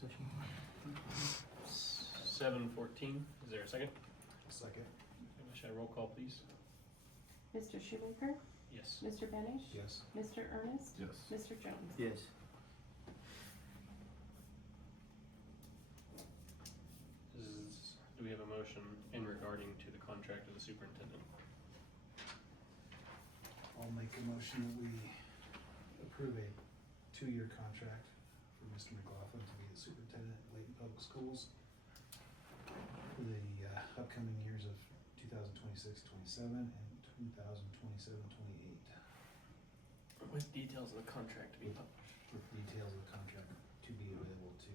session. 7:14, is there a second? Second. Should I roll call, please? Mr. Shoemaker, Yes. Mr. Benish, Yes. Mr. Ernest, Yes. Mr. Jones. Yes. Do we have a motion in regarding to the contract of the superintendent? I'll make a motion that we approve a 2-year contract for Mr. McLaughlin to be the superintendent at Leyton Public Schools for the upcoming years of 2026-27 and 2027-28, With details of the contract to be published. with details of the contract to be available to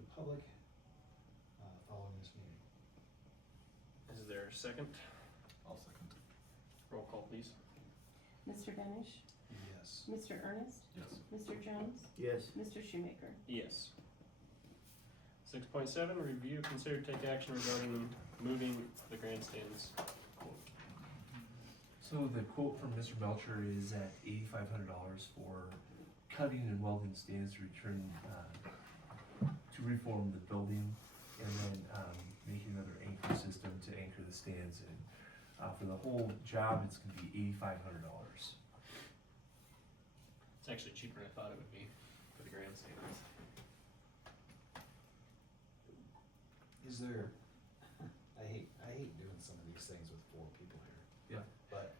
the public following this meeting. Is there a second? I'll second. Roll call, please. Mr. Benish, Yes. Mr. Ernest, Yes. Mr. Jones, Yes. Mr. Shoemaker. Yes. 6.7, review, consider take action regarding moving the grandstands quote. So the quote from Mr. Melcher is at $8,500 for cutting and welding stands to return, to reform the building, and then making another anchor system to anchor the stands in. For the whole job, it's gonna be $8,500. It's actually cheaper than I thought it would be for the grandstands. Is there, I hate doing some of these things with 4 people here. Yeah. But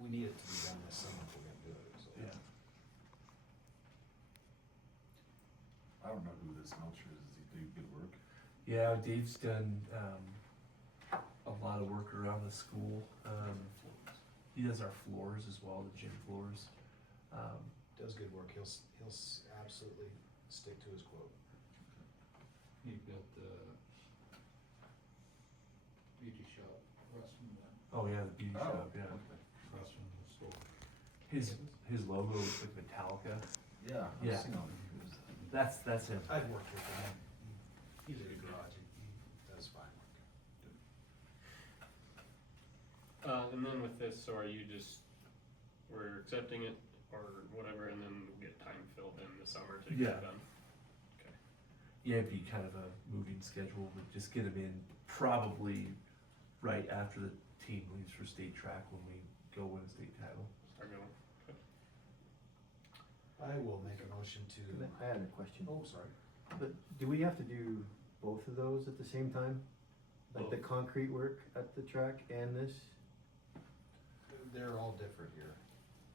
we need it to be done this summer if we're gonna do it, so. Yeah. I don't know who this Melcher is. Does he do good work? Yeah, Dave's done a lot of work around the school. He does our floors as well, the gym floors. Does good work. He'll absolutely stick to his quote. He built the beauty shop across from the, Oh yeah, the beauty shop, yeah. across from the store. His logo is like Metallica. Yeah. Yeah. I've seen all the videos. That's him. I've worked with him. He's a good garage. He does fine work. And then with this, so are you just, we're accepting it or whatever, and then we'll get time filled in the summer to get Yeah. it done? Okay. Yeah, it'd be kind of a moving schedule, but just get him in probably right after the team leaves for state track when we go win a state title. Start going. Okay. I will make a motion to, I had a question. oh, sorry. But do we have to do both of those at the same time? Like the Both. concrete work at the track and this? They're all different here.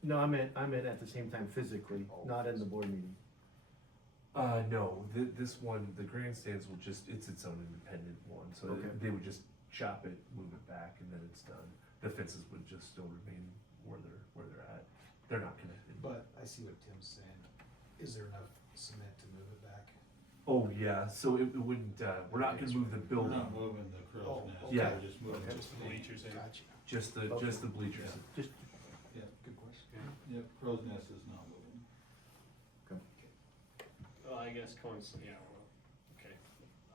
No, I meant at the same time physically, Oh. not in the board meeting. No, this one, the grandstands will just, it's its own independent one, so Okay. they would just chop it, move it back, and then it's done. The fences would just still remain where they're at. They're not connected. But I see what Tim's saying. Is there enough cement to move it back? Oh, yeah, so it wouldn't, we're not gonna move the We're building, not moving the crow's Oh, nest. okay. Yeah. We're just moving Okay. just the bleachers in. Gotcha. just the bleachers. Just, Yeah, Good question. yep, crow's nest is not moving. Well, I guess yeah, well, okay,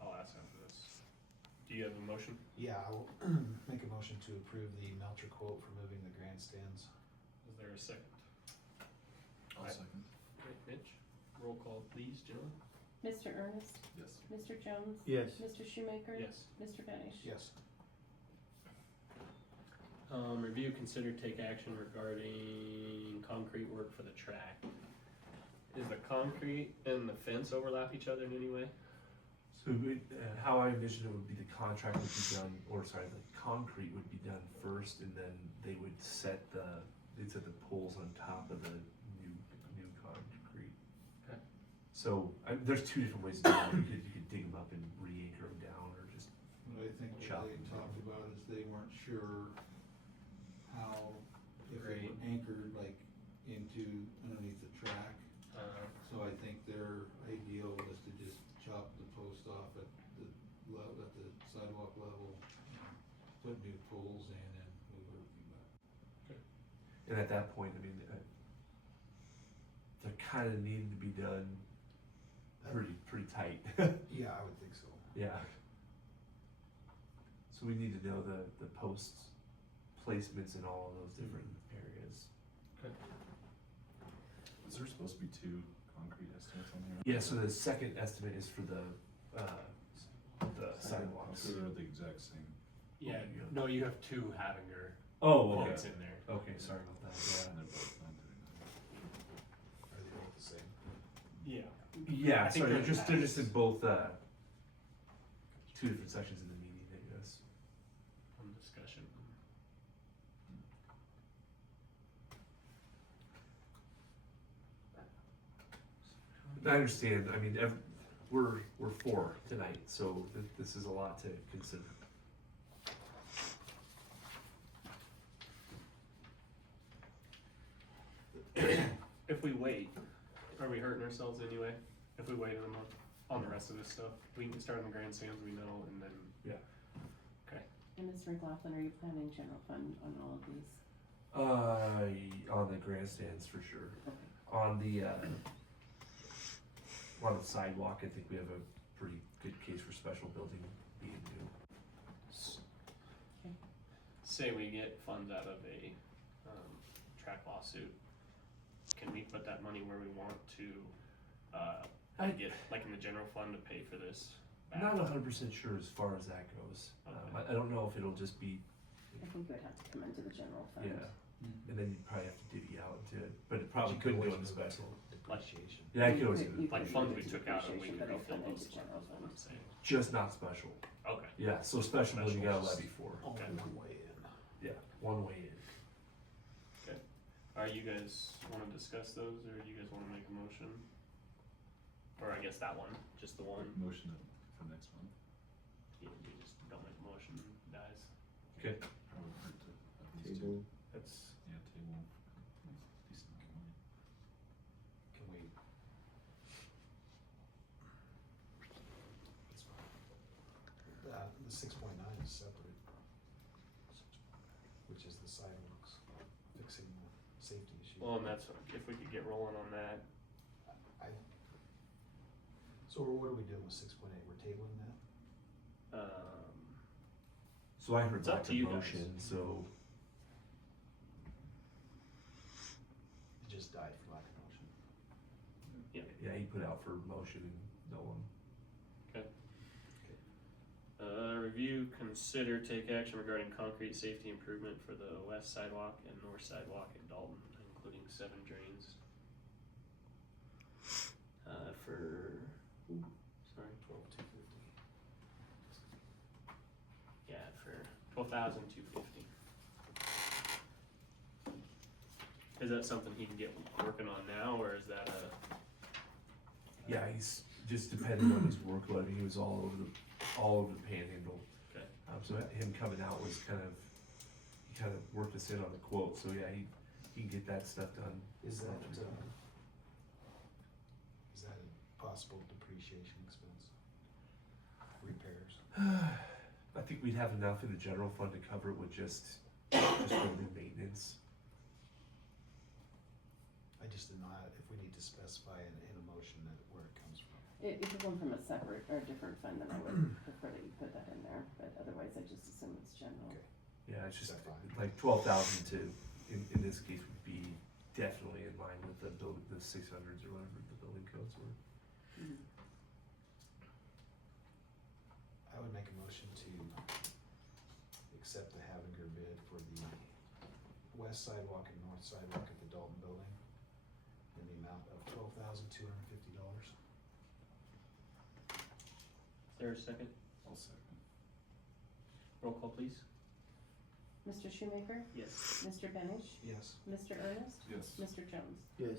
I'll ask after this. Do you have a motion? Yeah, I will make a motion to approve the Melcher quote for moving the grandstands. Is there a second? I'll second. Okay, Mitch, roll call please, gentlemen. Mr. Ernest, Yes. Mr. Jones, yes. Mr. Shoemaker, Yes. Mr. Benish. Yes. Review, consider, take action regarding concrete work for the track. Is the concrete and the fence overlap each other in any way? So how I envision it would be the contract would be done, or sorry, the concrete would be done first, and then they'd set the poles on top of the new concrete. Okay. So there's 2 different ways to do it. You could dig them up and re-anchor them down, or just What I think Chop what they them talked down. about is they weren't sure how, if they Right. were anchored like into underneath the track. So I think their ideal was to just chop the post off at the sidewalk level, put new poles in and move everything back. and at that point, I mean, they're kind of needing to be done pretty tight. Yeah, I would think so. Yeah. So we need to know the posts placements in all of those different areas. Is there supposed to be 2 concrete estimates on there? Yeah, so the second estimate is for the sidewalks. They're the exact same. Yeah, no, you have two Havinger Oh, okay. quotes in there. Okay, sorry about that, And they're both 939. Are they both the same? Yeah. yeah. Yeah, I think sorry, they're they're just in nice. both, two different sections of the meeting, I guess. On discussion. I understand, I mean, we're four tonight, so this is a lot to consider. If we wait, are we hurting ourselves anyway? If we wait a month on the rest of this stuff, we can start on the grandstands, we know, and then. Yeah. Okay. And Ms. McLaughlin, are you planning general fund on all of these? On the grandstands for sure. Okay. On the sidewalk, I think we have a pretty good case for special building being new. Say we get funds out of a, track lawsuit, can we put that money where we want to, get, like in the general fund to pay for this? back? Not 100% sure as far as that goes. Okay. I don't know if it'll just be, I think it would have to come into the general fund. yeah, and then you'd probably have to divvy out into it, but it probably couldn't go into special. Depreciation. Yeah, I could always You do it, Like could funds move we it to took out and we depreciation, could but it'll refill come those into funds, general is what fund. I'm saying. just not special. Okay. Yeah, so special building you gotta Specials. levy for. Only Okay. one way in. Yeah, one way in. Are you guys wanna discuss those, or you guys wanna make a motion? Or I guess that one, just the one, Motion for next month. you just don't make a motion, dies. Okay. Probably hurt to at least two. That's, Yeah, table. Decent amount of money. Can we? The 6.9 is separate, which is the sidewalks, fixing the safety issue. Well, and that's, if we could get rolling on that, So what are we doing with 6.8? We're tabling that? so I heard It's up lack to of you guys. motion, so, It just died for lack of motion. yeah, he put out for motion and no one. review, consider, take action regarding concrete safety improvement for the west sidewalk and north sidewalk in Dalton, including 7 drains. Sorry, 12,250. yeah, for $12,250. Is that something he can get working on now, or is that a? Yeah, he's just depending on his workload, he was all over the panhandle. Okay. So him coming out was he kind of worked us in on the quote, so yeah, he can get that stuff done. Is that a possible depreciation expense? Repairs? I think we'd have enough in the general fund to cover it with just building maintenance. I just didn't know if we need to specify in a motion that where it comes from. If you come from a separate or a different fund, then I would prefer that you put that in there, but otherwise I just assume it's general. Okay. Yeah, it's just Is that fine? like 12,000 in this case would be definitely in line with the 600s or whatever the building codes were. Mhm. I would make a motion to accept the Havinger bid for the west sidewalk and north sidewalk at the Dalton building in the amount of $12,250. Is there a second? I'll second. Roll call, please. Mr. Shoemaker? Yes. Mr. Benish? Yes. Mr. Ernest? Yes. Mr. Jones? Yes.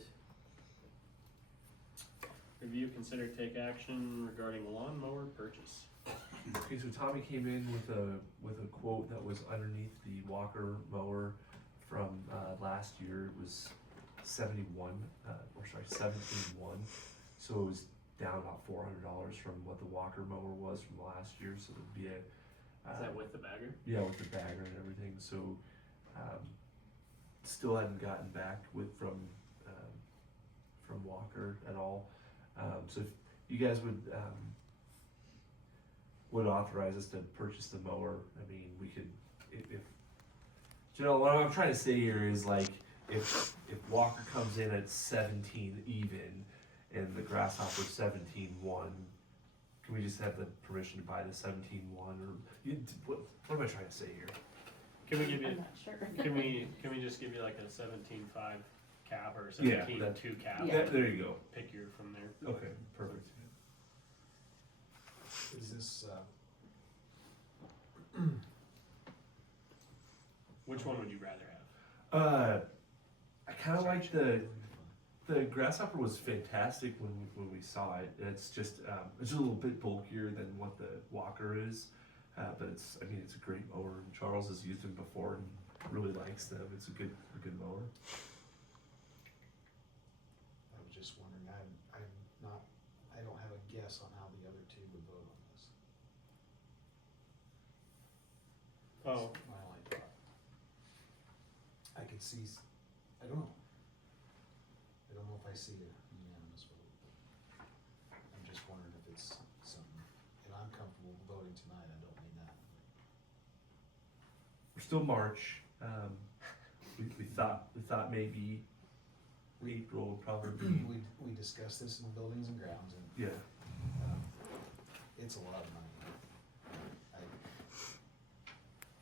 Review, consider, take action regarding lawnmower purchase. Okay, so Tommy came in with a quote that was underneath the Walker mower from last year. It was 17.1, so it was down about $400 from what the Walker mower was from last year. So it'd be a Is that with the bagger? yeah, with the bagger and everything. So still hadn't gotten back from Walker at all. So if you guys would authorize us to purchase the mower, I mean, we could, if you know, what I'm trying to say here is like, if Walker comes in at 17 even, and the grasshopper 17.1. Can we just have the permission to buy the 17.1, or, what am I trying to say here? Can we give you, I'm not sure. can we just give you like a 17.5 cap or Yeah, 17.2 cap? Yeah. There you go. Pick your from there. Okay, perfect. Is this, Which one would you rather have? I kind of like the grasshopper was fantastic when we saw it. It's just a little bit bulkier than what the walker is, but it's a great mower. And Charles has used them before and really likes them. It's a good mower. I was just wondering, I don't have a guess on how the other two would vote on this. Oh, That's my only thought. I could see, I don't know. I don't know if I see a unanimous vote. I'm just wondering if it's something, and I'm comfortable voting tonight, I don't mean that. We're still March. We thought maybe April would probably be. We discussed this in buildings and grounds, and Yeah. it's a lot of money.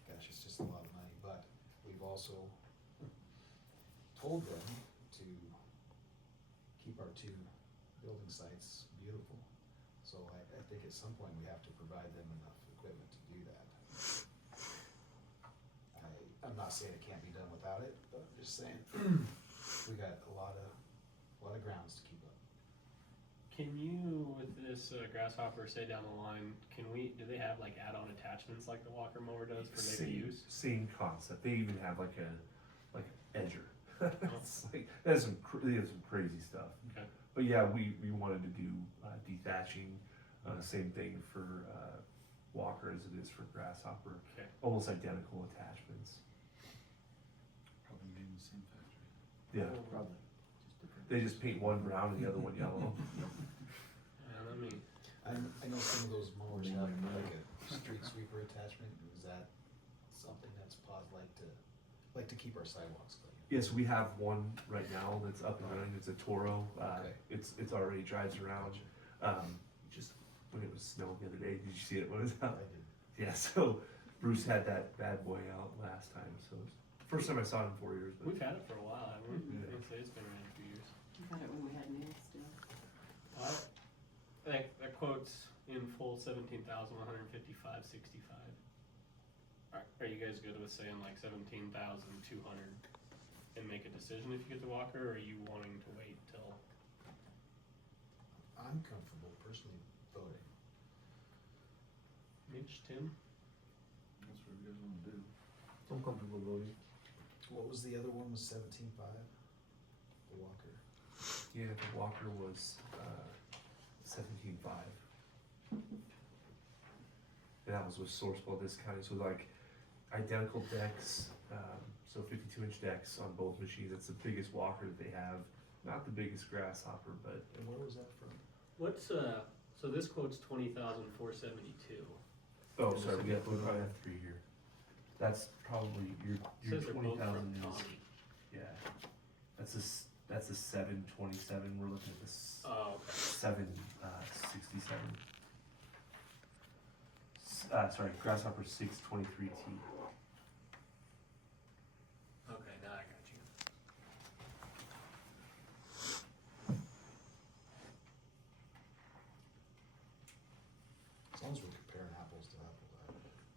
Gosh, it's just a lot of money, but we've also told them to keep our two building sites beautiful. So I think at some point we have to provide them enough equipment to do that. I'm not saying it can't be done without it, but I'm just saying, we got a lot of grounds to keep up. can you, with this grasshopper, say down the line, do they have like add-on attachments like the walker mower does for later use? Same concept. They even have like an edger. It's like, they have some crazy stuff. Okay. But yeah, we wanted to do dethatching, same thing for walker as it is for grasshopper. Okay. Almost identical attachments. Probably made in the same factory. Yeah, Probably. they just paint one brown and the other one yellow. Let me. I know some of those mowers have like a street sweeper attachment, is that something that's like to keep our sidewalks clean? Yes, we have one right now that's up and running. It's a Toro. Okay. It's already drives around. Just when it was snowing the other day, did you see it when it was I out? did. Yeah. So Bruce had that bad boy out last time. So it's the first time I saw it in 4 years. But We've had it for a while, haven't we? Yeah. I'd say it's been around a few years. I got it when we had nails still. That quote's in full 17,155.65. Are you guys good with saying like 17,200 and make a decision if you get the walker, or are you wanting to wait till? I'm comfortable personally voting. Mitch, Tim? That's what you guys wanna do. I'm comfortable voting. What was the other one, was 17.5? The walker. yeah, the Walker was 17.5, and that was with Sourcewell discounting. So like identical decks, so 52-inch decks on both machines. That's the biggest walker that they have. Not the biggest grasshopper, but And where was that from? What's so this quote's 20,472. oh, sorry, we probably have three here. That's probably your Says they're both 20,000 from is, Tommy. yeah. That's a 727. We're looking at this Oh, okay. 767. Sorry, grasshopper 623T. Okay, now I got you. As long as we're comparing apples to apples.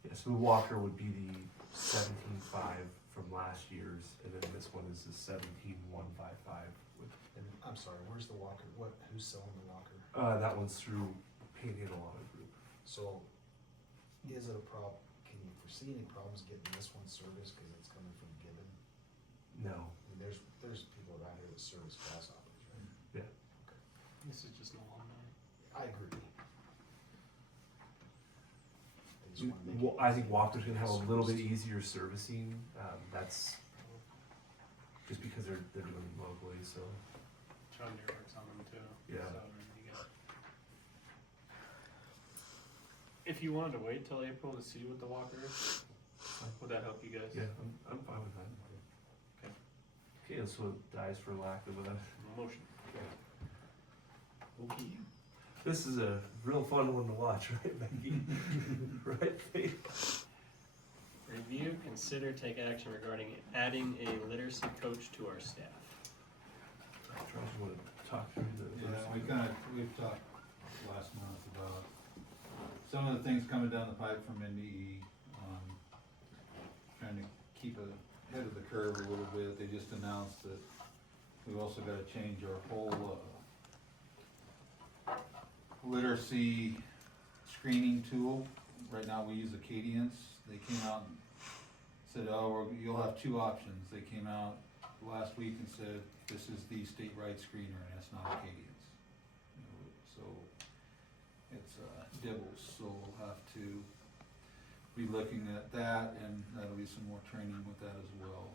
Yeah, so the walker would be the 17.5 from last year's, and then this one is the 17.155 with, and I'm sorry, where's the walker? Who's selling the walker? that one's through Panhandle Auto Group. So, is it a problem, can you foresee any problems getting this one serviced, cause it's coming from Gibbon? No, I mean, there's people around here that service grasshoppers, right? yeah. This is just an alumni. I agree. I just wanna make it I think easy Walker's to gonna have a get little bit serviced. easier servicing, that's just because they're doing it locally, so. John Deere works on them too. Yeah. So, you guys. If you wanted to wait till April to see what the walker is, would that help you guys? Yeah, I'm fine with that. Okay. Okay, so it dies for lack of a, Motion. Okey. This is a real fun one to watch, right, Becky? Right, Faith? Review, consider, take action regarding adding a literacy coach to our staff. Charles, you wanna talk through the Yeah, first we've talked last month about some of the things coming down the pipe from NDE, trying to keep ahead of the curve a little bit. They just announced that we've also gotta change our whole, literacy screening tool. Right now, we use Acadians. They came out and said, oh, you'll have two options. They came out last week and said, this is the statewide screener, and it's not Acadians. So, it's Dibbles, so we'll have to be looking at that, and that'll be some more training with that as well,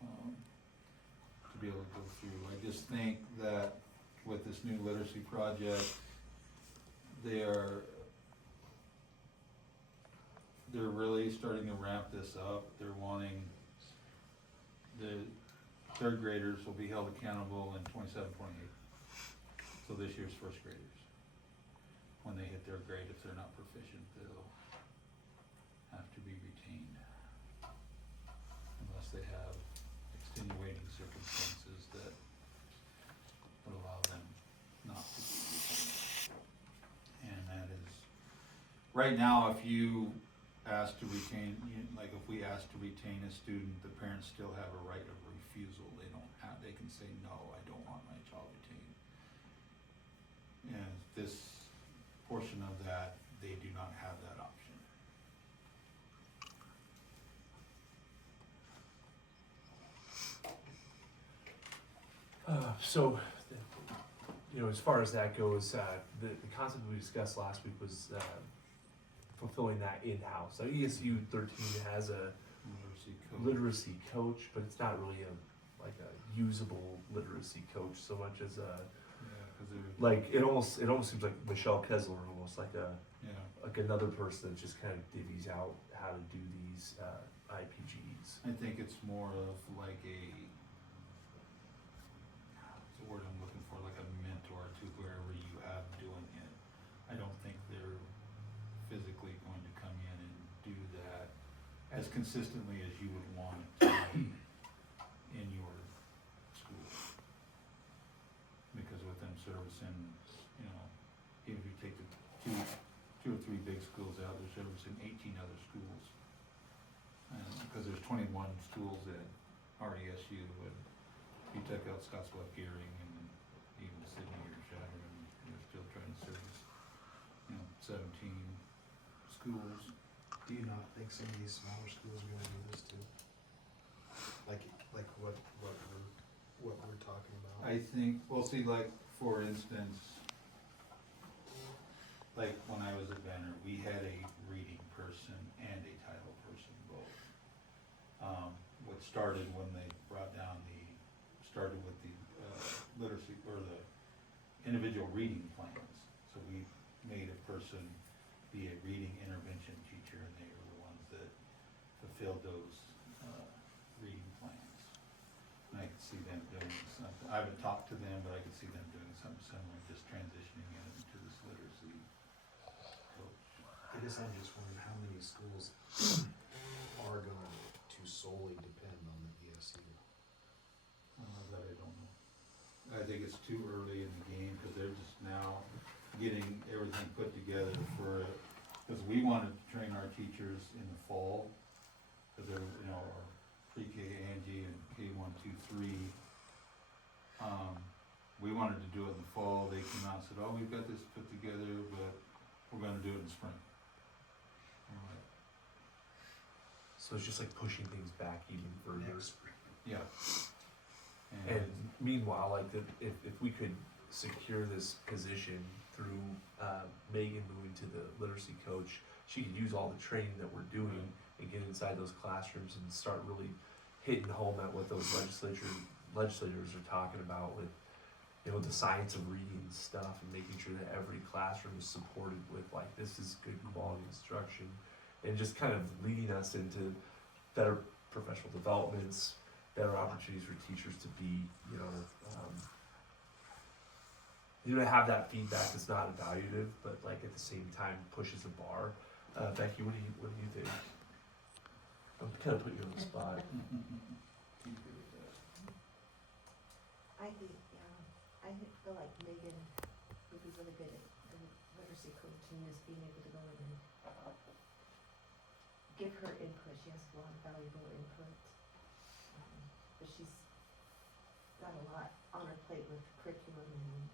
to be able to go through. I just think that with this new literacy project, they're really starting to ramp this up. They're wanting the third graders will be held accountable in 27, 28. So this year's first graders, when they hit their grade, if they're not proficient, they'll have to be retained unless they have extenuating circumstances that would allow them not to be retained. And that is, right now, if you ask to retain, like if we ask to retain a student, the parents still have a right of refusal. They don't have, they can say, no, I don't want my child retained. And this portion of that, they do not have that option. So, you know, as far as that goes, the concept we discussed last week was fulfilling that in-house. So ESU 13 has a literacy coach, but it's not really like a usable literacy coach so much as a, like it almost seems like Michelle Kessler, almost like another person that just kind of divvies out how to do these IPGs. I think it's more of like what's the word I'm looking for, like a mentor to wherever you have doing it. I don't think they're physically going to come in and do that as consistently as you would want it to be in your school. Because with them servicing, you know, even if you take the two or three big schools out, they're servicing 18 other schools. And because there's 21 schools at RESU, and you take out Scottsbluff, Gearing, and even Sydney or Chadron, you're still trying to service, 17 schools. Do you not think some of these smaller schools are gonna do this too? Like what we're talking about? I think, well, see, like, for instance, like when I was at Banner, we had a reading person and a title person both. What started when they brought down started with the literacy, or the individual reading plans. So we made a person be a reading intervention teacher, and they were the ones that fulfilled those reading plans. And I could see them doing something, I haven't talked to them, but I could see them doing something similar, just transitioning it into this literacy coach. I guess I'm just wondering how many schools are going to solely depend on the ESU. That I don't know. I think it's too early in the game, cause they're just now getting everything put together cause we wanted to train our teachers in the fall, cause they're, our pre-K Angie and K1, 2, 3. We wanted to do it in the fall. They came out and said, oh, we've got this put together, but we're gonna do it in the spring. I'm like, So it's just like pushing things back even further. yeah. And meanwhile, like if we could secure this position through Megan moving to the literacy coach, she could use all the training that we're doing and get inside those classrooms and start really hitting home at what those legislators are talking about with, the science of reading stuff, and making sure that every classroom is supported with like, this is good quality instruction, and just kind of leading us into better professional developments, better opportunities for teachers to be, you know, to have that feedback is not evaluative, but like at the same time pushes a bar. Becky, what do you think? I'm kind of putting you on the spot. I think, yeah, I feel like Megan would be really good at the literacy coaching, is being able to go in and give her input. She has a lot of valuable input. But she's got a lot on her plate with curriculum and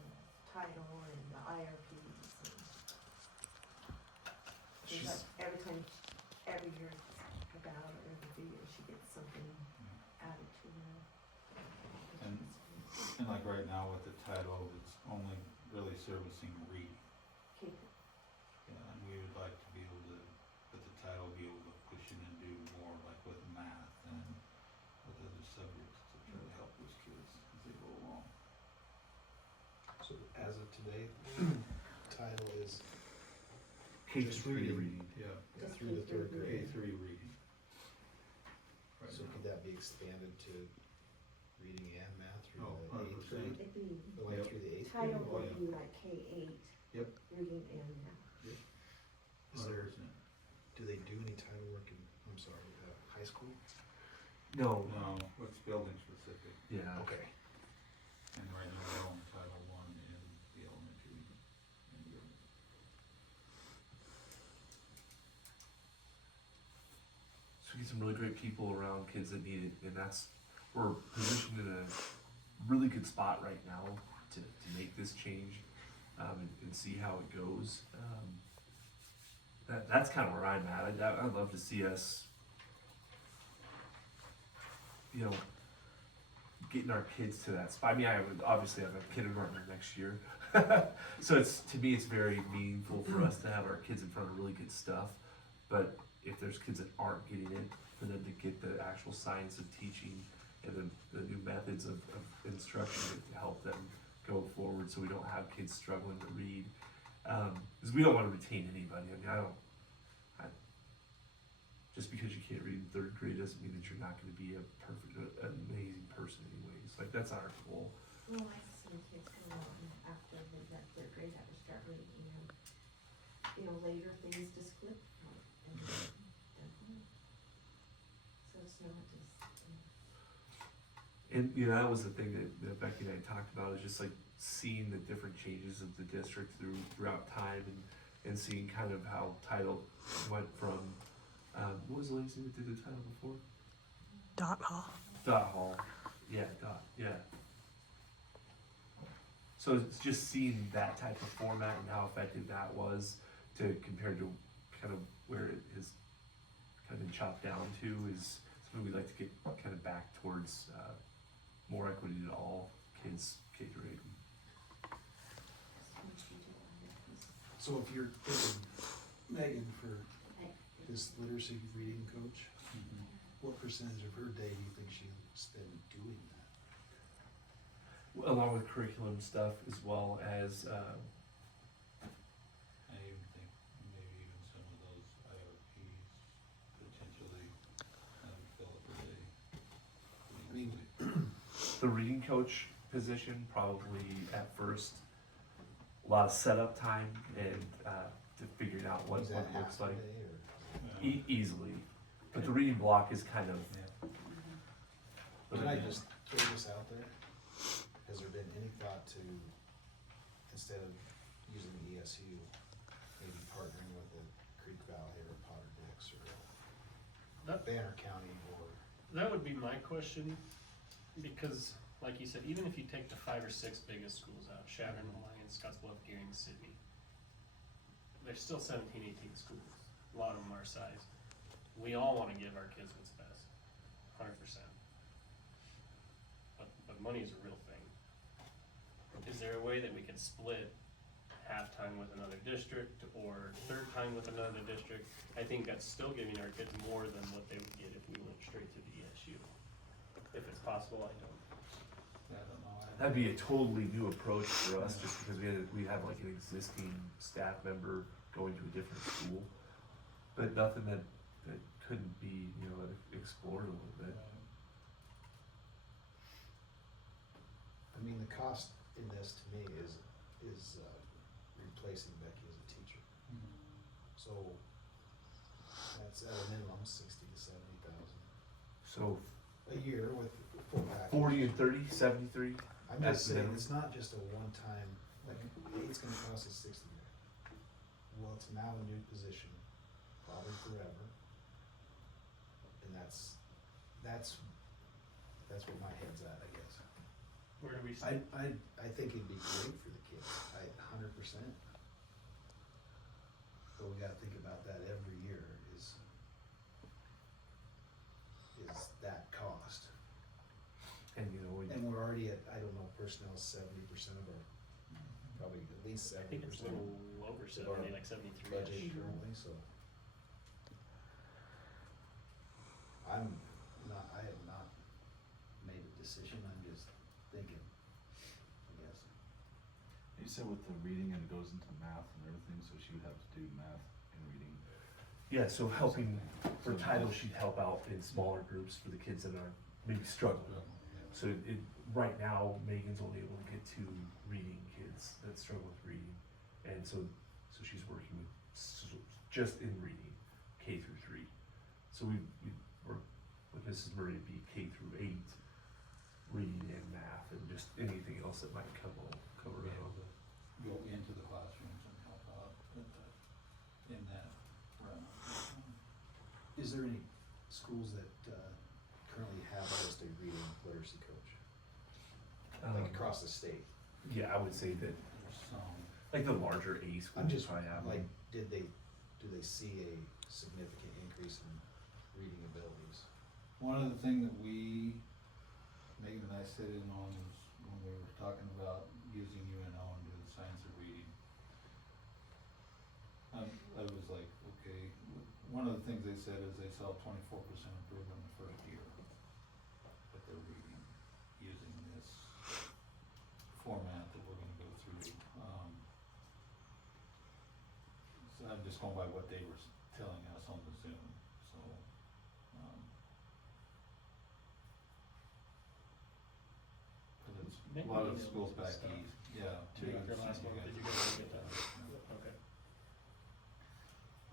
the title and the IRPs. Seems like every year about, or every few years, she gets something added to her. And like right now with the title, it's only really servicing reading. Keep Yeah, and we would like to be able to, with the title, be able to push in and do more like with math and with other subjects to try to help those kids as they go along. So as of today, title is K Just through reading. reading. Yeah. Just through the third grade. K3 reading. Right So now. could that be expanded to reading and math through Oh, the eighth 100%. grade? It'd be, Going Yep. through the eighth grade? title Oh, would yeah. be like K-8. Yep. Reading and math. Is there, 100%. do they do any title work in, I'm sorry, high school? No. No, it's building specific, Yeah. Okay. and right now we're on Title I in the elementary. And the- So we get some really great people around kids that need it, and we're positioned in a really good spot right now to make this change, and see how it goes. That's kind of where I'm at. I'd love to see us, you know, getting our kids to that spot. I mean, I would obviously have a kindergartner next year, so to me it's very meaningful for us to have our kids in front of really good stuff. But if there's kids that aren't getting it, for them to get the actual science of teaching and the new methods of instruction to help them go forward, so we don't have kids struggling to read. Because we don't want to retain anybody. I mean, just because you can't read in third grade doesn't mean that you're not going to be a perfect, amazing person anyways. Like, that's not our goal. Well, I see some kids come on after that third grade that would start reading, and, you know, later things just click. And they're fine. So it's not just, And, you know, that was the thing that Becky and I talked about, is just like seeing the different changes of the district throughout time, and seeing kind of how title went from, what was the last thing that did the title before? Dot Hall. Dot Hall, yeah, yeah. So it's just seeing that type of format and how effective that was to compared to kind of where it has kind of been chopped down to, is something we'd like to get kind of back towards, more equity to all kids, K through 8. So if you're picking Megan for this literacy reading coach, what percentage of her day do you think she'll spend doing that? Along with curriculum stuff, as well as, I even think maybe even some of those IRPs potentially would fill up a day. I mean, the reading coach position, probably at first, a lot of setup time and, to figuring out what is it that looks half a like. day or? Easily, but the reading block is kind of. Can I just throw this out there? Has there been any thought to, instead of using ESU, maybe partnering with the Creek Valley or Potter Dix or That, Banner County or? that would be my question, because like you said, even if you take the 5 or 6 biggest schools out, Chadron, Alliance, Scottsbluff, Gearing, Sydney, there's still 17, 18 schools, a lot of them our size. We all wanna give our kids what's best, 100%. But money is a real thing. Is there a way that we could split half-time with another district, or third time with another district? I think that's still giving our kids more than what they would get if we went straight to the ESU. If it's possible, I don't. I don't know. That'd be a totally new approach for us, just because we have like an existing staff member going to a different school, but nothing that couldn't be, you know, explored a little bit. I mean, the cost in this to me is replacing Becky as a teacher. So that's at a minimum 60 to 70,000 So a year with full package. 40 and 30, 73. I'm That's just the saying, minimum. it's not just a one-time, like, hey, it's gonna cost us 60 grand. Well, it's now a new position, probably forever. And that's where my head's at, I guess. Where do we I stand? think it'd be great for the kids, 100%. But we gotta think about that every year is that cost. And you know, And we're already at, I don't know, personnel 70% of our, probably at least I think it's a 70% little over of our 70, like 73 budget ish. currently, so. I have not made a decision, I'm just thinking, I guess. You said with the reading and it goes into math and everything, so she would have to do math and reading. yeah. So helping for title, she'd help out in smaller groups for the kids that are maybe struggling. So it right now Megan's only able to get 2 reading kids that struggle with reading, and so she's working with just in reading K through 3. So we work with Mrs. Murray to be K through 8 reading and math and just anything else that might cover Be able around. to go into the classrooms and help out in that realm. Is there any schools that currently have just a reading literacy coach, like across the state? Yeah, I would say that There's some, like the larger A schools I'm just, probably have like, them. do they see a significant increase in reading abilities? one of the things that Megan and I sat in on was when we were talking about using UNO and doing science of reading. I was like, okay, one of the things they said is they saw 24% improvement in the first year with their reading using this format that we're gonna go through. So I'm just going by what they were telling us on the Zoom, so, cause it's a lot of schools back east, yeah. Two after last month, did you guys get that? Okay.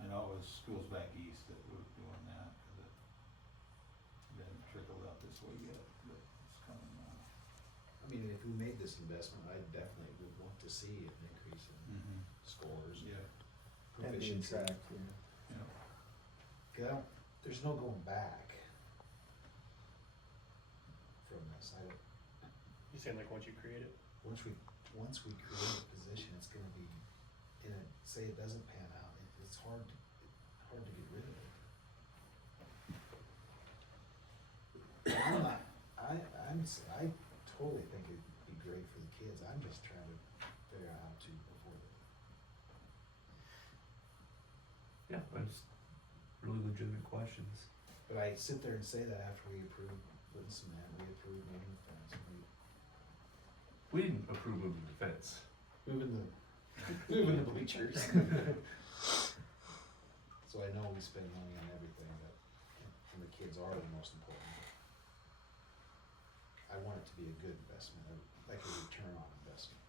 I know it was schools back east that were doing that, cause it didn't trickle out this way yet, but it's coming now. I mean, if we made this investment, I definitely would want to see an increase in scores, Yeah, proficiency. yeah. 'Cause there's no going back from this. You saying like once you create it? Once we create a position, it's gonna be, say it doesn't pan out, it's hard to get rid of it. I totally think it'd be great for the kids, I'm just trying to figure out how to afford it. Yeah, that's really legitimate questions. But I sit there and say that after we approve putting cement, we approve moving the fence, We didn't approve moving the fence. moving the bleachers. So I know we spend money on everything, but, and the kids are the most important. I want it to be a good investment, like a return on investment.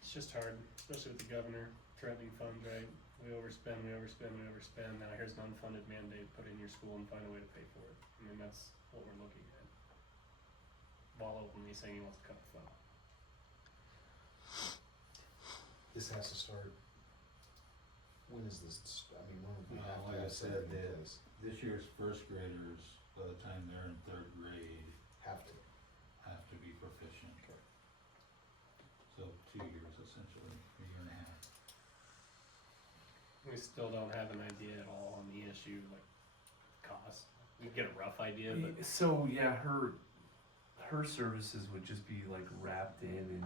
It's just hard, especially with the governor threatening funds, right? We overspend. Now here's an unfunded mandate, put it in your school and find a way to pay for it. I mean, that's what we're looking at. While openly saying he wants to cut the fund. This has to start, when is this, I mean, when would we Well, have to like I have said, something in place? This year's first graders, by the time they're in 3rd grade, Have to. have to be proficient. So 2 years essentially, a year and a half. We still don't have an idea at all on the issue, like cost. We get a rough idea, but So yeah, her services would just be like wrapped in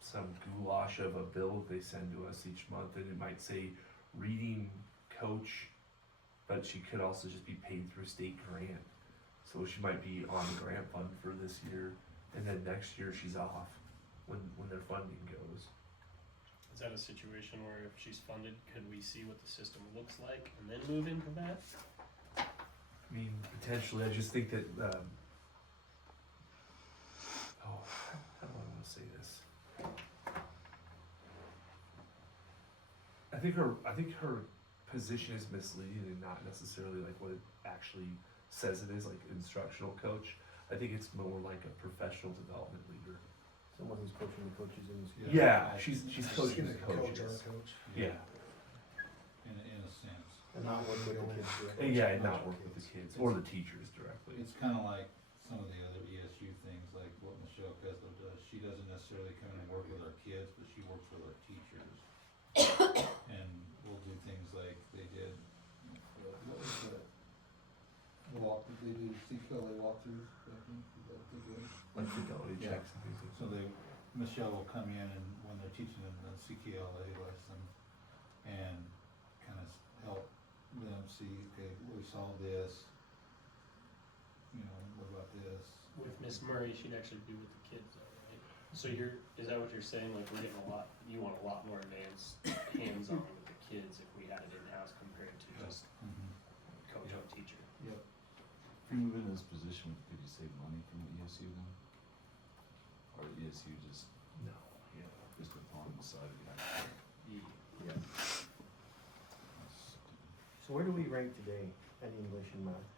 some goulash of a bill they send to us each month, and it might say reading coach, but she could also just be paid through a state grant. So she might be on the grant fund for this year, and then next year she's off when their funding goes. Is that a situation where if she's funded, could we see what the system looks like and then move into that? I mean, potentially, I just think that, how do I wanna say this? I think her position is misleading and not necessarily like what it actually says it is, like instructional coach. I think it's more like a professional development leader. Someone who's coaching the coaches in the school. Yeah, she's coaching the Coach our coaches. coach. Yeah, In a sense. And not work with the kids directly. and yeah, and not work with the kids or the teachers directly. It's kinda like some of the other ESU things, like what Michelle Kessler does. She doesn't necessarily come in and work with our kids, but she works with our teachers. And we'll do things like they did, what was that? They do CQLA walkthroughs, I think, is that what they do? Like fidelity Yeah. checks and things like So Michelle will come in and when they're teaching them the CQLA lesson and kind of help them see, okay, we saw this, what about this? With Miss Murray, she'd actually be with the kids though, right? So is that what you're saying, like we're getting you want a lot more advanced hands-on with the kids if we had it in-house compared to just coach on teacher? Yep. If you move into this position, could you save money from the ESU then? Or ESU just, No. yeah, just upon the side of the Yeah. So where do we rank today at English and math?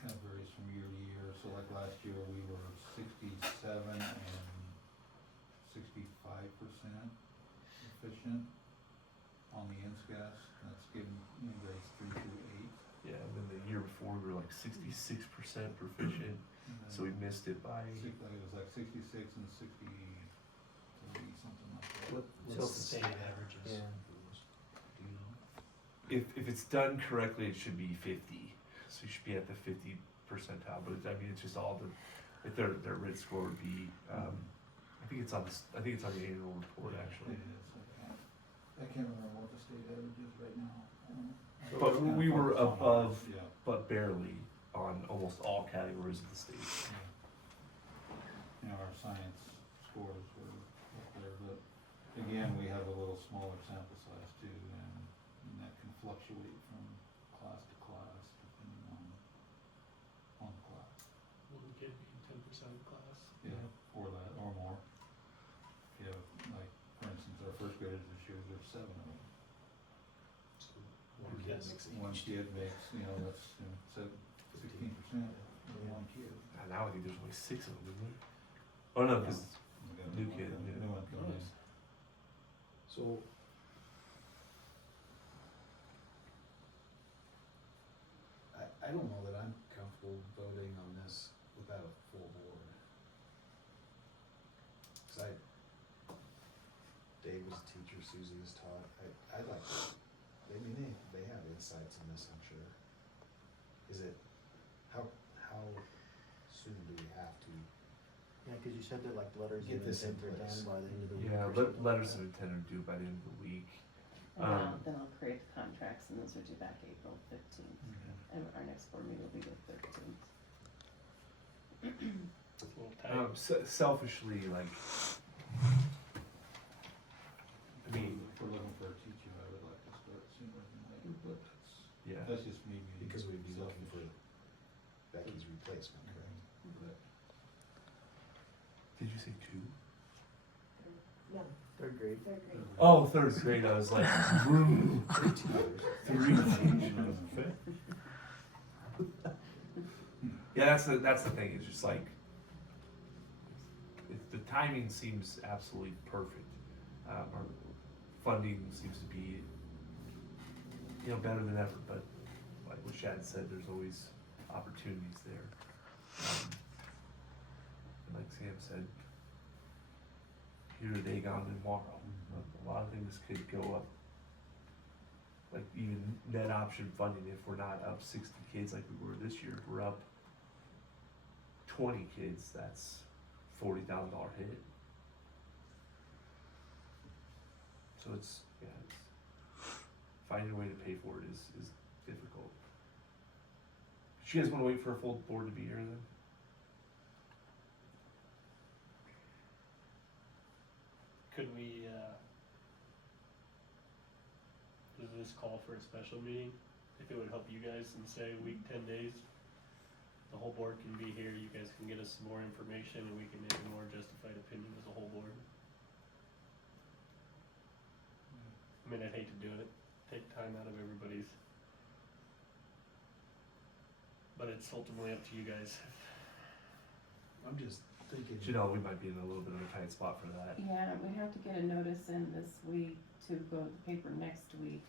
Kind of varies from year to year, so like last year, we were 67 and 65% efficient on the NSCAS, that's giving grades 3 through 8. Yeah, and then the year before, we were like 66% proficient, And then so we missed it by, it was like 66 and 63, something like that. What's So sustained averages. Yeah. Do you know? if it's done correctly, it should be 50. So you should be at the 50 percentile, but I mean, it's just all if their RIT score would be, I think it's on the annual report actually. It is, I can't remember what the state average is right now. But we were above, Yeah. but barely, on almost all categories of the state. Our science scores were up there, but again, we have a little smaller sample size too, and that can fluctuate from class to class depending on the class. Will the kid be 10% of the class? Yeah. Or that, or more. If you have, like, for instance, our first graders this year, there's 7 of them. One kid makes a One huge kid makes, that's, 16% of one kid. And now I think there's only 6 of them, isn't there? Oh no, because We got a New one kid, coming- yeah. New one coming in. So. I don't know that I'm comfortable voting on this without a full board. Cause Dave was a teacher, Susie was taught, I'd like to, they have insights in this, I'm sure. Is it, how soon do we have to? Yeah, cause you said that like letters Get of this in intent are place. done by the end of the week. yeah, or something letters like of intent are due by the end of the week. Then I'll create the contracts and those are due back April 15th. And our next board meeting will be the 13th. It's a little tight. Selfishly, like, I mean, If we're looking for a teacher, I would like to start sooner than later, but yeah. that's just me being. Because we'd be looking for selfish. Becky's replacement, correct? But Did you say 2? No, Third grade. third grade. Oh, third grade. I was like, woo. 3. Yeah, that's the thing. It's just like the timing seems absolutely perfect. Our funding seems to be, better than ever. But like what Shad said, there's always opportunities there. And like Sam said, here today, gone tomorrow. A lot of things could go up. Like even net option funding, if we're not up 60 kids like we were this year, if we're up 20 kids, that's $40,000 hit. So it's finding a way to pay for it is difficult. Do you guys want to wait for a full board to be here then? does this call for a special meeting? If it would help you guys in say a week, 10 days, the whole board can be here, you guys can get us some more information and we can make a more justified opinion as a whole board. I mean, I'd hate to do it, take time out of everybody's. But it's ultimately up to you guys. I'm just thinking. Janelle, we might be in a little bit of a tight spot for that. Yeah, we have to get a notice in this week to go to the paper next week.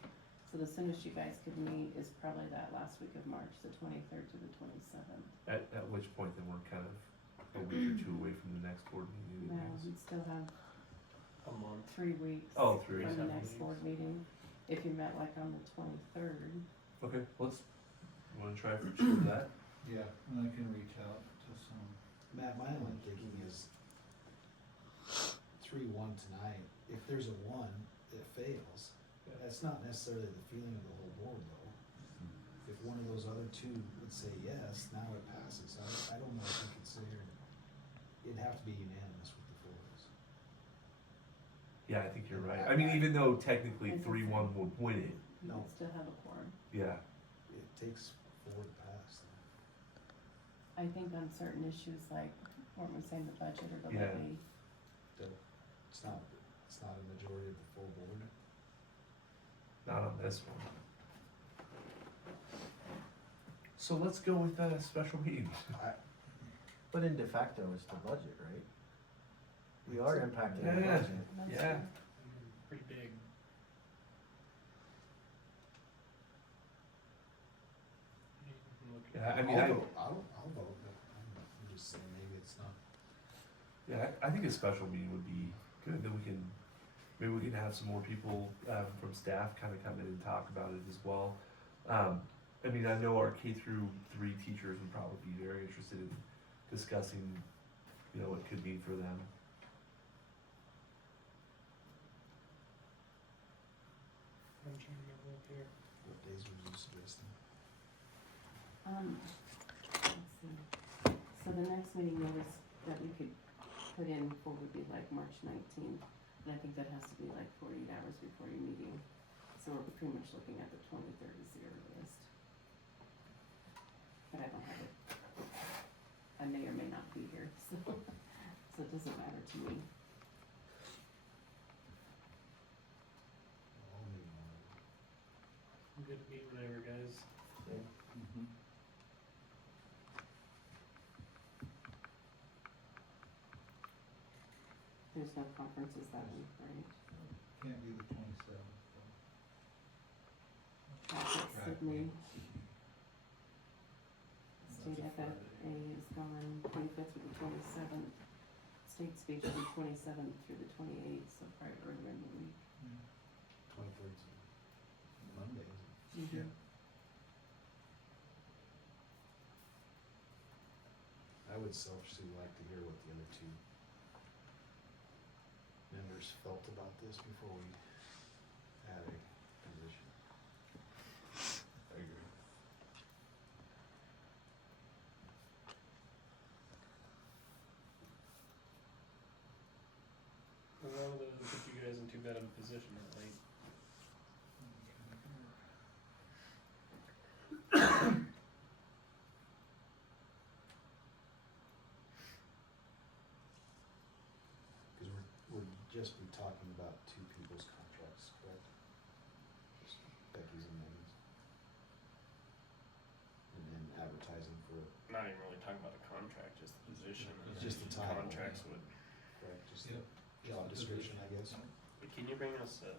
So the soonest you guys could meet is probably that last week of March, the 23rd to the 27th. At which point then we're kind of a week or two away from the next board meeting. Now, anyways. we'd still have A month. 3 weeks Oh, 3 from weeks. the next board meeting. If you met like on the 23rd. Okay, let's, wanna try for sure that? Yeah, and I can reach out to some. Matt, my only thinking is 3-1 tonight. If there's a 1, it fails. That's not necessarily the feeling of the whole board though. If one of those other 2 would say yes, now it passes. I don't know if we could say it'd have to be unanimous with the 4s. Yeah, I think you're right. I mean, even though technically 3-1 would win it, You No. would still have a quorum. yeah. It takes 4 to pass. I think on certain issues like, what was saying, the budget or the Yeah. levy, It's not a majority of the full board. Not on this one. So let's go with a special meeting. But in de facto, it's the budget, right? We are impacting the Yeah. budget. that's Yeah. true. Pretty big. Yeah, I mean, I, I'll vote, but I'm just saying maybe it's not. yeah, I think a special meeting would be good, then maybe we can have some more people, from staff kind of come in and talk about it as well. I mean, I know our K through 3 teachers would probably be very interested in discussing, you know, what it could mean for them. I'm trying to remember up here. What days were you suggesting? Let's see. So the next meeting notice that we could put in for would be like March 19th. And I think that has to be like 48 hours before your meeting. So we're pretty much looking at the 23rd as the earliest. But I don't have it. I may or may not be here, so it doesn't matter to me. I'll meet one. I'm good to meet whenever, guys. Mm-hmm. There's no conferences that week, right? Can't do the 27th. That's at Track Sydney. meet. State That's a FFA Friday. is gone 25th through the 27th. State speech will be 27th through the 28th, so probably earlier in the week. 23rd's Monday, isn't it? Yeah. I would selfishly like to hear what the other 2 members felt about this before we add a position. I agree. Well, that doesn't put you guys in too bad of a position, I think. Because we're just be talking about 2 people's contracts, correct? Just Becky's and Megan's. And then advertising for, Not even really talking about the contract, just the position. and Just the then title. Contracts would, correct, just Yep. job description, I guess. but can you bring us a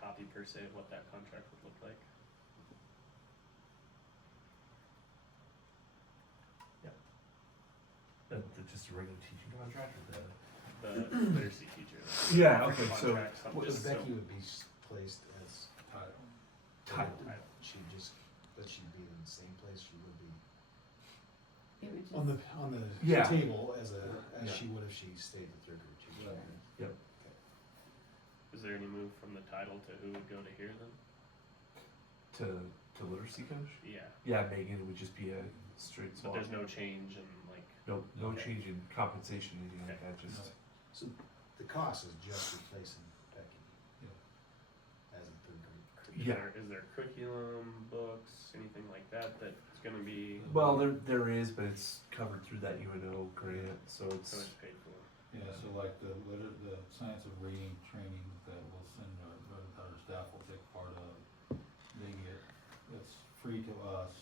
copy per se of what that contract would look like? Just a regular teaching contract or the? The literacy teacher. Yeah, okay, so Contract, something Well, just so- Becky would be placed as, Title. Title. she'd just, but she'd be in the same place she would be. It would just. On the Yeah. table as Yeah. she would if she stayed with her group teacher. Right. Is there any move from the title to who would go to here then? To literacy coach? Yeah, Yeah, Megan, it would just be a straight but swap. there's no change in like, No Okay. change in compensation, anything like that, just, So the cost is just replacing Becky Yeah. as a third grade Yeah. Is there curriculum, books, anything like that that's gonna be, Well, there is, but it's covered through that UNO grant, so so it's, it's paid for? Yeah, so like the science of reading training that we'll send our staff will take part of, it's free to us.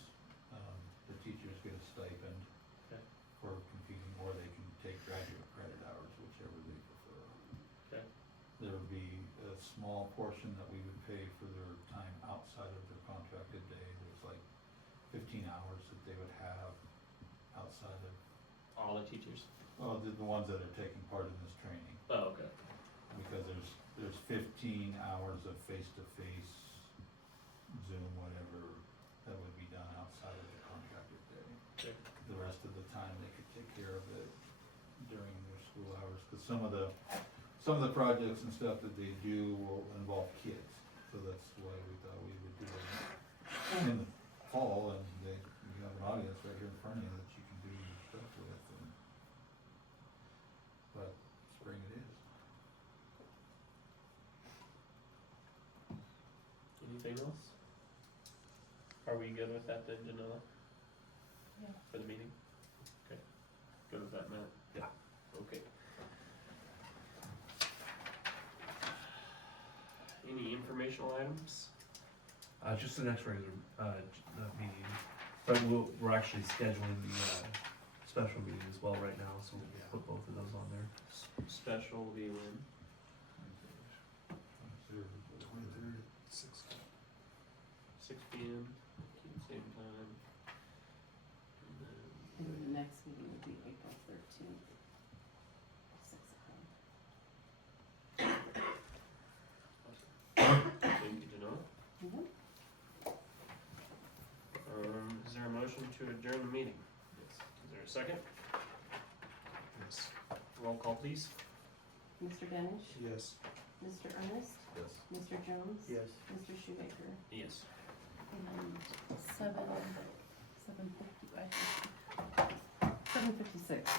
The teachers get a stipend Okay. for competing, or they can take graduate credit hours, whichever they prefer. Okay. There would be a small portion that we would pay for their time outside of their contracted day. There's like 15 hours that they would have outside of, All the teachers? well, the ones that are taking part in this training. Oh, okay. Because there's 15 hours of face-to-face Zoom, whatever, that would be done outside of the contracted day. Okay. The rest of the time, they could take care of it during their school hours, cause some of the projects and stuff that they do will involve kids, so that's why we thought we would do it in the fall, and you have an audience right here in front of you that you can do your stuff with, but spring it is. Anything else? Are we good with that then, Janella? Yeah. For the meeting? Okay. Good with that, Matt? Yeah. Okay. Any informational items? just the next regular, meeting. But we're actually scheduling the, special meeting as well right now, so we'll put both of those on there. Special will be when? 23rd at 6. 6 p.m. Same time. And then And then the next meeting would be April 13th, 6 o'clock. thank you, Janelle. Mhm. Is there a motion to adjourn the meeting? Yes. Is there a second? Yes. Roll call, please. Mr. Benish, Yes. Mr. Ernest, Yes. Mr. Jones, Yes. Mr. Shoemaker, Yes. and 7:56.